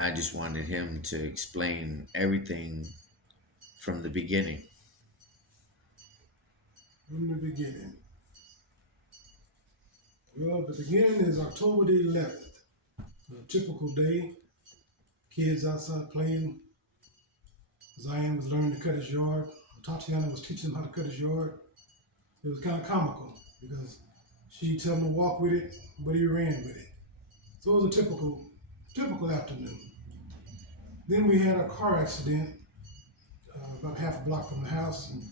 I just wanted him to explain everything from the beginning. From the beginning. Well, the beginning is October the 11th. A typical day. Kids outside playing. Zion was learning to cut his yard. Tatiana was teaching him how to cut his yard. It was kind of comical because she told him to walk with it, but he ran with it. So it was a typical afternoon. Then we had a car accident about half a block from the house, and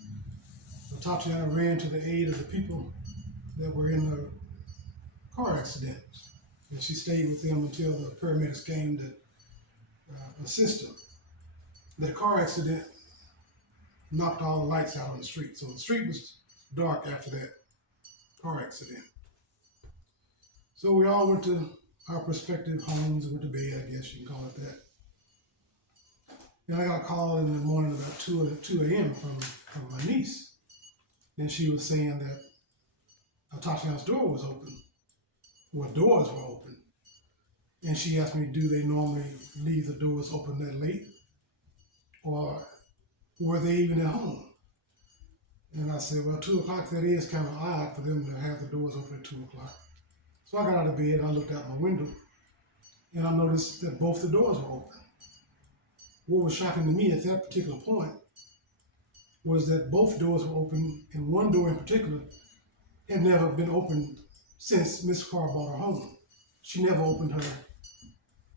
Tatiana ran to the aid of the people that were in the car accident, and she stayed with them until the paramedics came to assist them. The car accident knocked all the lights out on the street, so the street was dark after that car accident. So we all went to our respective homes and went to bed, I guess you can call it that. Then I got a call in the morning about 2 a.m. from my niece. And she was saying that Tatiana's door was open. Well, doors were open. And she asked me, do they normally leave the doors open that late? Or were they even at home? And I said, well, 2 o'clock, that is kind of odd for them to have the doors open at 2 o'clock. So I got out of bed, I looked out my window, and I noticed that both the doors were open. What was shocking to me at that particular point was that both doors were open, and one door in particular had never been opened since Miss Carr bought her home. She never opened her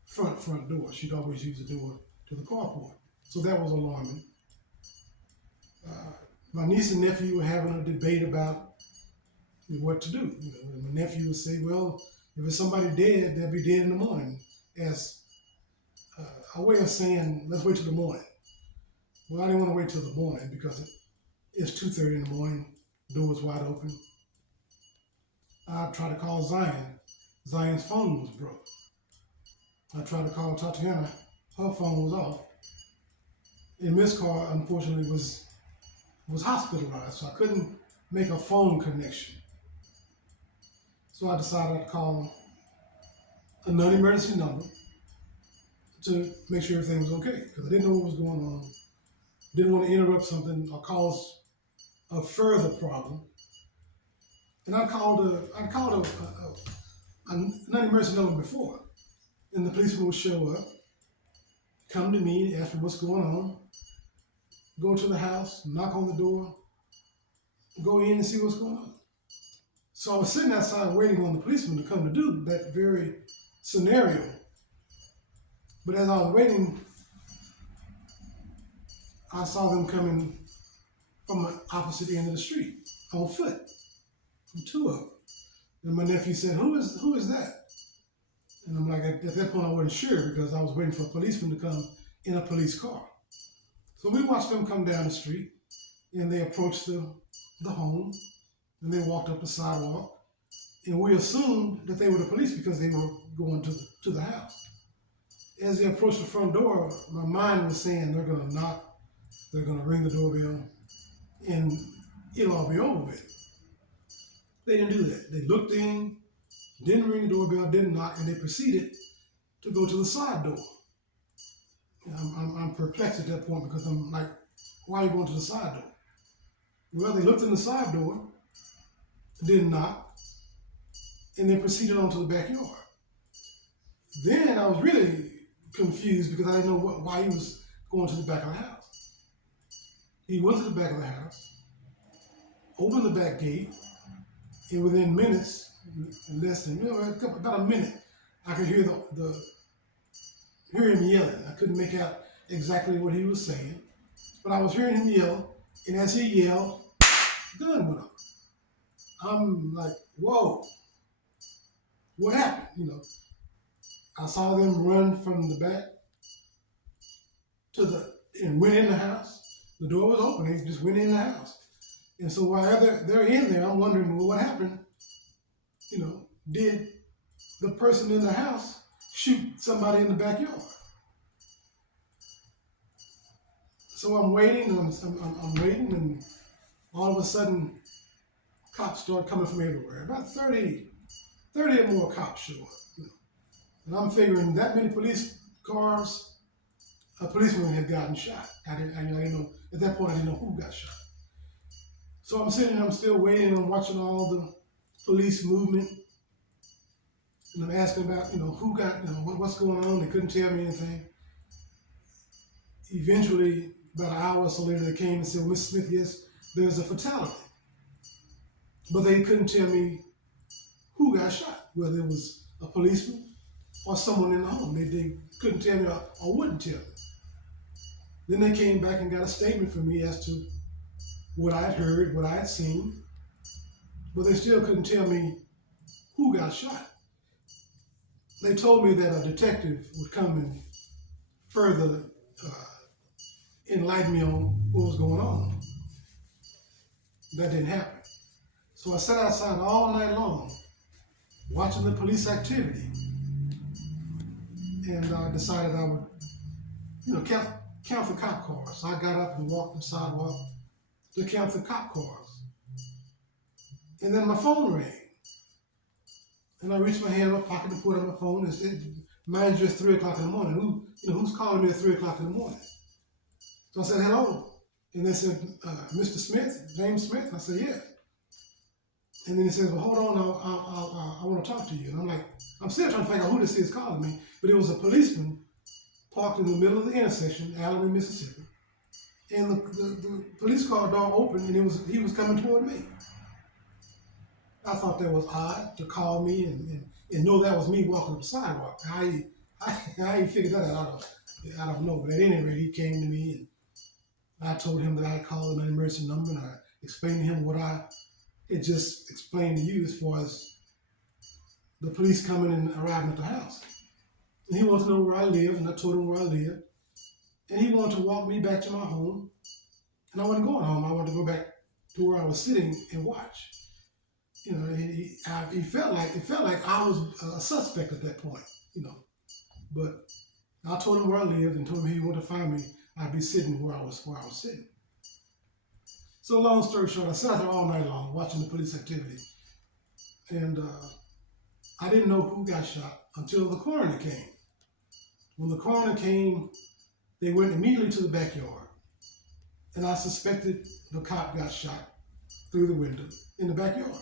front door. She'd always use the door to the carport. So that was alarming. My niece and nephew were having a debate about what to do. My nephew would say, well, if it's somebody dead, they'll be dead in the morning, as a way of saying, let's wait till the morning. Well, I didn't want to wait till the morning because it's 2:30 in the morning, doors wide open. I tried to call Zion. Zion's phone was broke. I tried to call Tatiana. Her phone was off. And Miss Carr, unfortunately, was hospitalized, so I couldn't make a phone connection. So I decided to call a non-emergency number to make sure everything was okay, because I didn't know what was going on. Didn't want to interrupt something or cause a further problem. And I called a non-emergency number before, and the policeman would show up, come to me, ask me what's going on, go to the house, knock on the door, go in and see what's going on. So I was sitting outside waiting on the policeman to come to do that very scenario. But as I was waiting, I saw them coming from the opposite end of the street on foot, from two of them. And my nephew said, who is that? And I'm like, at that point I wasn't sure because I was waiting for a policeman to come in a police car. So we watched them come down the street, and they approached the home, and they walked up the sidewalk, and we assumed that they were the police because they were going to the house. As they approached the front door, my mind was saying they're going to knock, they're going to ring the doorbell, and it'll all be over with. They didn't do that. They looked in, didn't ring the doorbell, didn't knock, and they proceeded to go to the side door. I'm perplexed at that point because I'm like, why are you going to the side door? Well, they looked in the side door, didn't knock, and then proceeded on to the backyard. Then I was really confused because I didn't know why he was going to the back of the house. He went to the back of the house, opened the back gate, and within minutes, less than about a minute, I could hear hear him yelling. I couldn't make out exactly what he was saying, but I was hearing him yell, and as he yelled, the gun went off. I'm like, whoa, what happened? I saw them run from the back and went in the house. The door was open, they just went in the house. And so while they're in there, I'm wondering, well, what happened? Did the person in the house shoot somebody in the backyard? So I'm waiting, I'm waiting, and all of a sudden, cops start coming from everywhere. About 30 or more cops show up. And I'm figuring that many police cars, a policeman had gotten shot. I didn't know, at that point I didn't know who got shot. So I'm sitting there, I'm still waiting, I'm watching all the police movement, and I'm asking about, who got, what's going on. They couldn't tell me anything. Eventually, about an hour or so later, they came and said, well, Mr. Smith, yes, there's a fatality. But they couldn't tell me who got shot, whether it was a policeman or someone in the home. They couldn't tell me or wouldn't tell me. Then they came back and got a statement from me as to what I'd heard, what I had seen, but they still couldn't tell me who got shot. They told me that a detective would come and further enlighten me on what was going on. That didn't happen. So I sat outside all night long watching the police activity, and I decided I would, count the cop cars. I got up and walked the sidewalk to count the cop cars. And then my phone rang. And I reached my hand in my pocket to put on my phone and said, mind you, it's 3 o'clock in the morning. Who's calling me at 3 o'clock in the morning? So I said, hello. And they said, Mr. Smith, James Smith? I said, yes. And then he says, well, hold on, I want to talk to you. And I'm like, I'm still trying to figure out who this is calling me. But it was a policeman parked in the middle of the intersection, Allen, Mississippi. And the police car door opened, and he was coming toward me. I thought that was odd to call me and know that was me walking up the sidewalk. How he figured that out, I don't know. But at any rate, he came to me, and I told him that I called an emergency number, and I explained to him what I had just explained to you as far as the police coming and arriving at the house. And he wanted to know where I live, and I told him where I lived. And he wanted to walk me back to my home. And I wasn't going home. I wanted to go back to where I was sitting and watch. It felt like I was a suspect at that point, But I told him where I lived and told him he wanted to find me, I'd be sitting where I was sitting. So long story short, I sat there all night long watching the police activity, and I didn't know who got shot until the coroner came. When the coroner came, they went immediately to the backyard, and I suspected the cop got shot through the window in the backyard.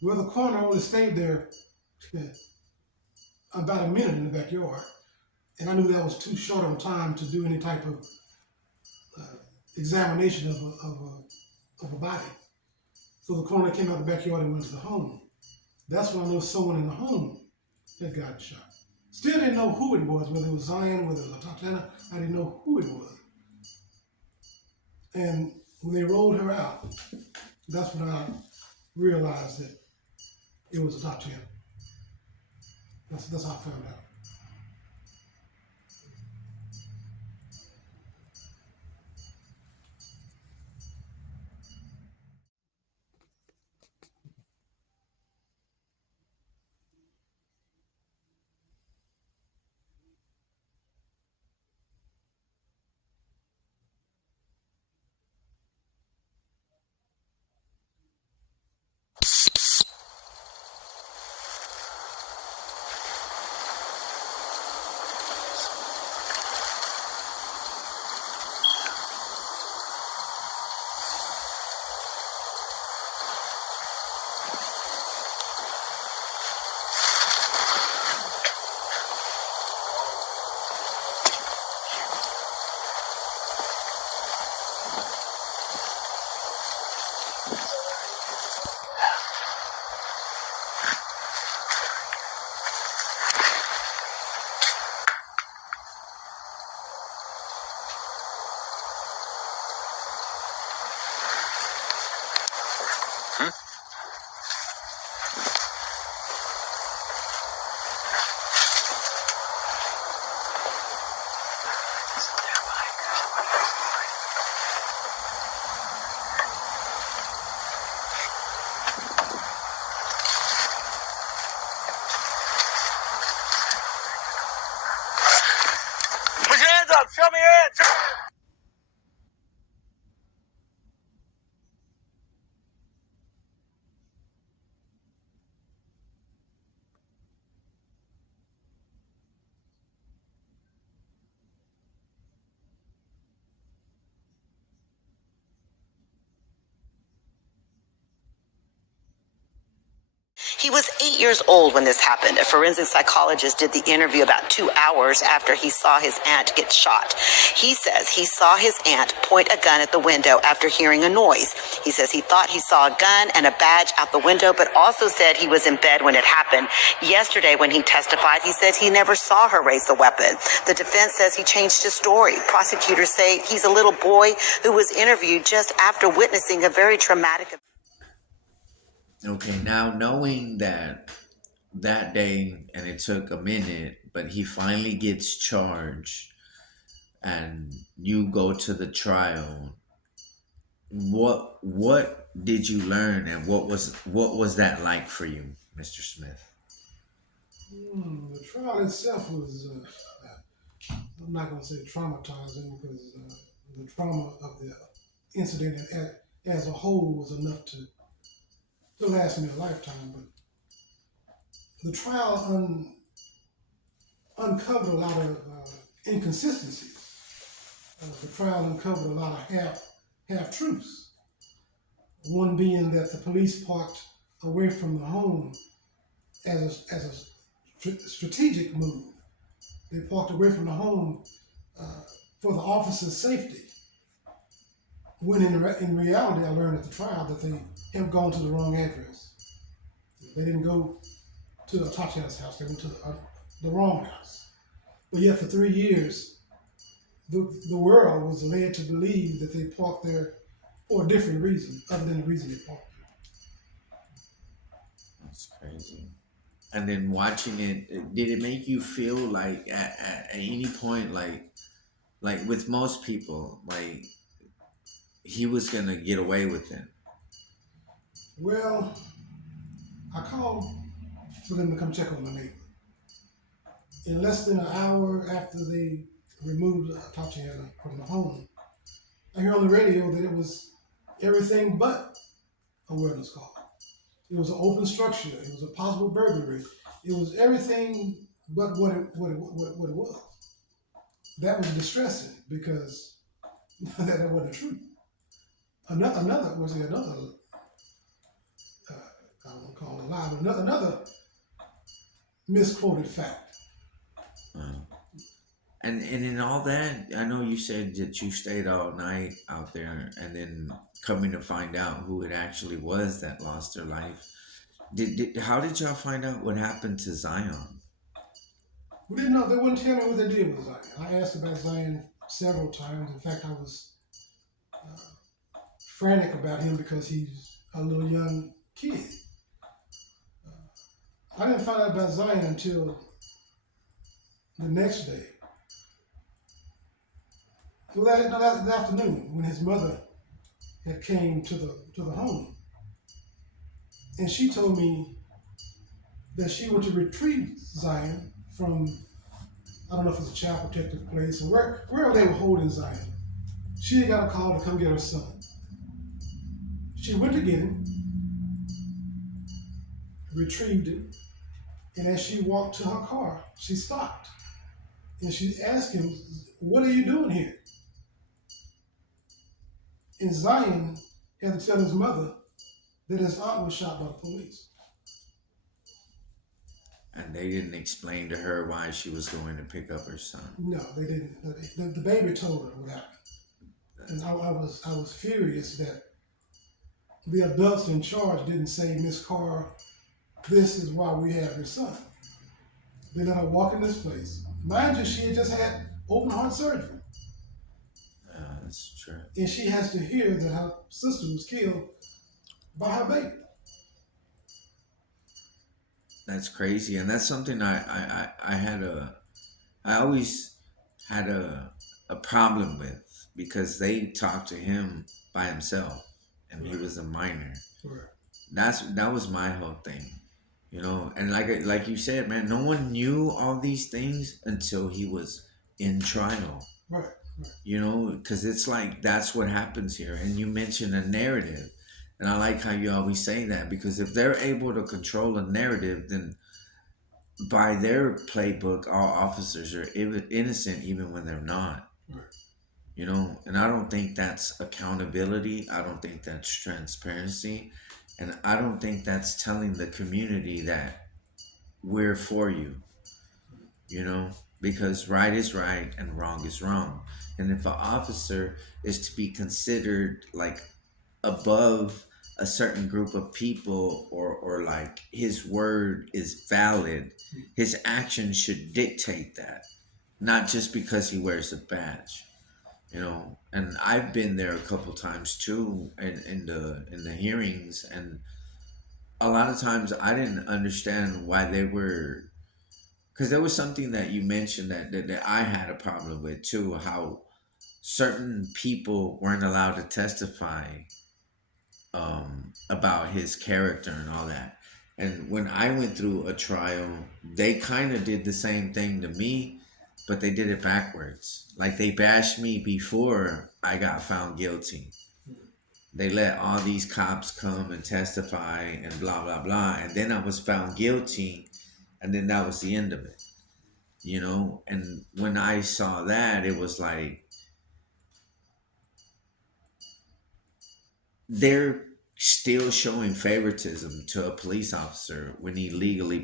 Well, the coroner only stayed there about a minute in the backyard, and I knew that was too short of a time to do any type of examination of a body. So the coroner came out the backyard and went to the home. That's when I knew someone in the home had gotten shot. Still didn't know who it was, whether it was Zion, whether it was Tatiana. I didn't know who it was. And when they rolled her out, that's when I realized that it was a Tatiana. That's how I found out. Put your hands up. Show me your hands. He was 8 years old when this happened. A forensic psychologist did the interview about 2 hours after he saw his aunt get shot. He says he saw his aunt point a gun at the window after hearing a noise. He says he thought he saw a gun and a badge out the window, but also said he was in bed when it happened. Yesterday, when he testified, he said he never saw her raise the weapon. The defense says he changed his story. Prosecutors say he's a little boy who was interviewed just after witnessing a very traumatic event. Okay, now knowing that day and it took a minute, but he finally gets charged and you go to the trial, what did you learn and what was that like for you, Mr. Smith? The trial itself was, I'm not going to say traumatizing because the trauma of the incident as a whole was enough to last me a lifetime. But the trial uncovered a lot of inconsistencies. The trial uncovered a lot of half truths. One being that the police parked away from the home as a strategic move. They parked away from the home for the officer's safety. When in reality, I learned at the trial that they have gone to the wrong address. They didn't go to Tatiana's house, they went to the wrong house. But yet for 3 years, the world was led to believe that they parked there for a different reason, other than the reason they parked there. That's crazy. And then watching it, did it make you feel like at any point, like with most people, like he was gonna get away with it? Well, I called for them to come check on my neighbor. In less than an hour after they removed Tatiana from the home, I hear on the radio that it was everything but a wellness call. It was an open structure. It was a possible burglary. It was everything but what it was. That was distressing because that wasn't true. Another I don't want to call it a lie, but another misquoted fact. And in all that, I know you said that you stayed all night out there, and then coming to find out who it actually was that lost their life. How did y'all find out what happened to Zion? We didn't know. They wouldn't tell me what they did with Zion. I asked about Zion several times. In fact, I was frantic about him because he's a little young kid. I didn't find out about Zion until the next day. Well, that afternoon when his mother had came to the home, and she told me that she went to retrieve Zion from, I don't know if it's a child protective place or wherever they were holding Zion. She had got a call to come get her son. She went to get him, retrieved him, and as she walked to her car, she stopped. And she asked him, "What are you doing here?" And Zion had to tell his mother that his aunt was shot by the police. And they didn't explain to her why she was going to pick up her son. No, they didn't. The baby told her what happened. And I was furious that the adults in charge didn't say, "Miss Carr, this is why we have your son." They let her walk in this place. Mind you, she had just had open heart surgery. That's true. And she has to hear that her sister was killed by her baby. That's crazy, and that's something I always had a problem with, because they talked to him by himself, and he was a minor. Right. That was my whole thing, And like you said, man, no one knew all these things until he was in trial. Right. Because it's like that's what happens here. And you mentioned a narrative. And I like how you always say that, because if they're able to control a narrative, then by their playbook, all officers are innocent even when they're not. Right. And I don't think that's accountability. I don't think that's transparency. And I don't think that's telling the community that we're for you, you know, because right is right and wrong is wrong. And if an officer is to be considered like above a certain group of people, or like his word is valid, his actions should dictate that, not just because he wears a badge, you know. And I've been there a couple times too in the hearings, and a lot of times I didn't understand why they were, because there was something that you mentioned that I had a problem with too, how certain people weren't allowed to testify about his character and all that. And when I went through a trial, they kind of did the same thing to me, but they did it backwards. Like they bashed me before I got found guilty. They let all these cops come and testify and blah, blah, blah. And then I was found guilty, and then that was the end of it, you know? And when I saw that, it was like, they're still showing favoritism to a police officer when he illegally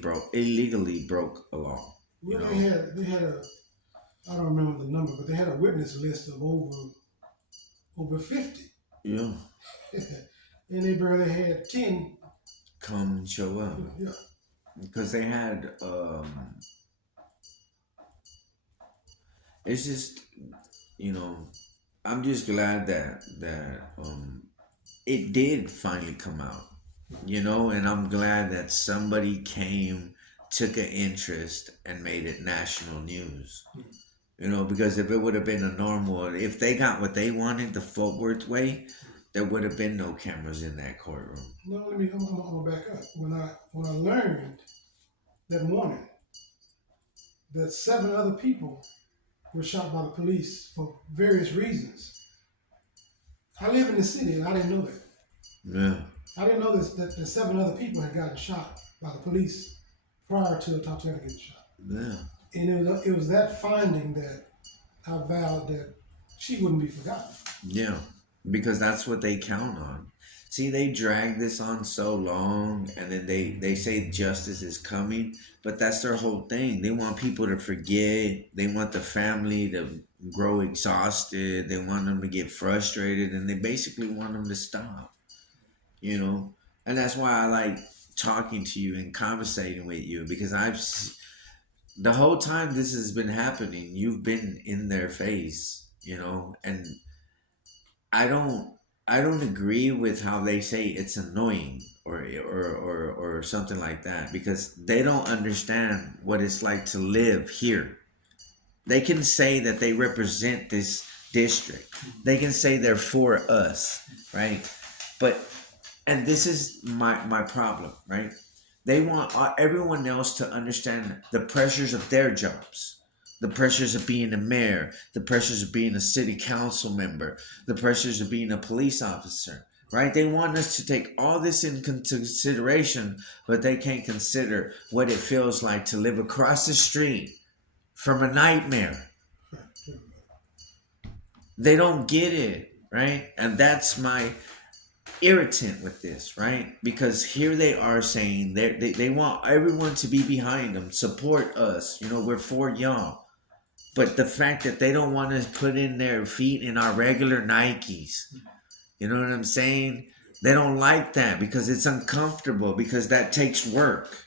broke a law. You Well, know, they had a, I don't remember the number, but they had a witness list of over 50. yeah, And they barely had 10. come show up Yeah. because they had. It's just, you know, I'm just glad that it did finally come out, you know, and I'm glad that somebody came, took an interest, and made it national news. You know, because if it would have been a normal, if they got what they wanted the Fort Worth way, there would have been no cameras in that courtroom. No, I'm gonna back up. When I learned that morning that 7 other people were shot by the police for various reasons. I live in the city and I didn't know that. Yeah, I didn't know that 7 other people had gotten shot by the police prior to Tatiana getting shot. yeah, And it was that finding that I vowed that she wouldn't be forgotten. yeah, because that's what they count on. See, they drag this on so long, and then they say justice is coming, but that's their whole thing. They want people to forget. They want the family to grow exhausted. They want them to get frustrated, and they basically want them to stop, you know. And that's why I like talking to you and conversating with you, because the whole time this has been happening, you've been in their face, you know. And I don't agree with how they say it's annoying or something like that, because they don't understand what it's like to live here. They can say that they represent this district. They can say they're for us, right? But and this is my problem, right? They want everyone else to understand the pressures of their jobs, the pressures of being a mayor, the pressures of being a city council member, the pressures of being a police officer, right? They want us to take all this into consideration, but they can't consider what it feels like to live across the street from a nightmare. They don't get it, right? And that's my irritant with this, right? Because here they are saying they want everyone to be behind them, support us, you know, we're for y'all. But the fact that they don't want to put in their feet in our regular Nikes, you know what I'm saying? They don't like that because it's uncomfortable, because that takes work.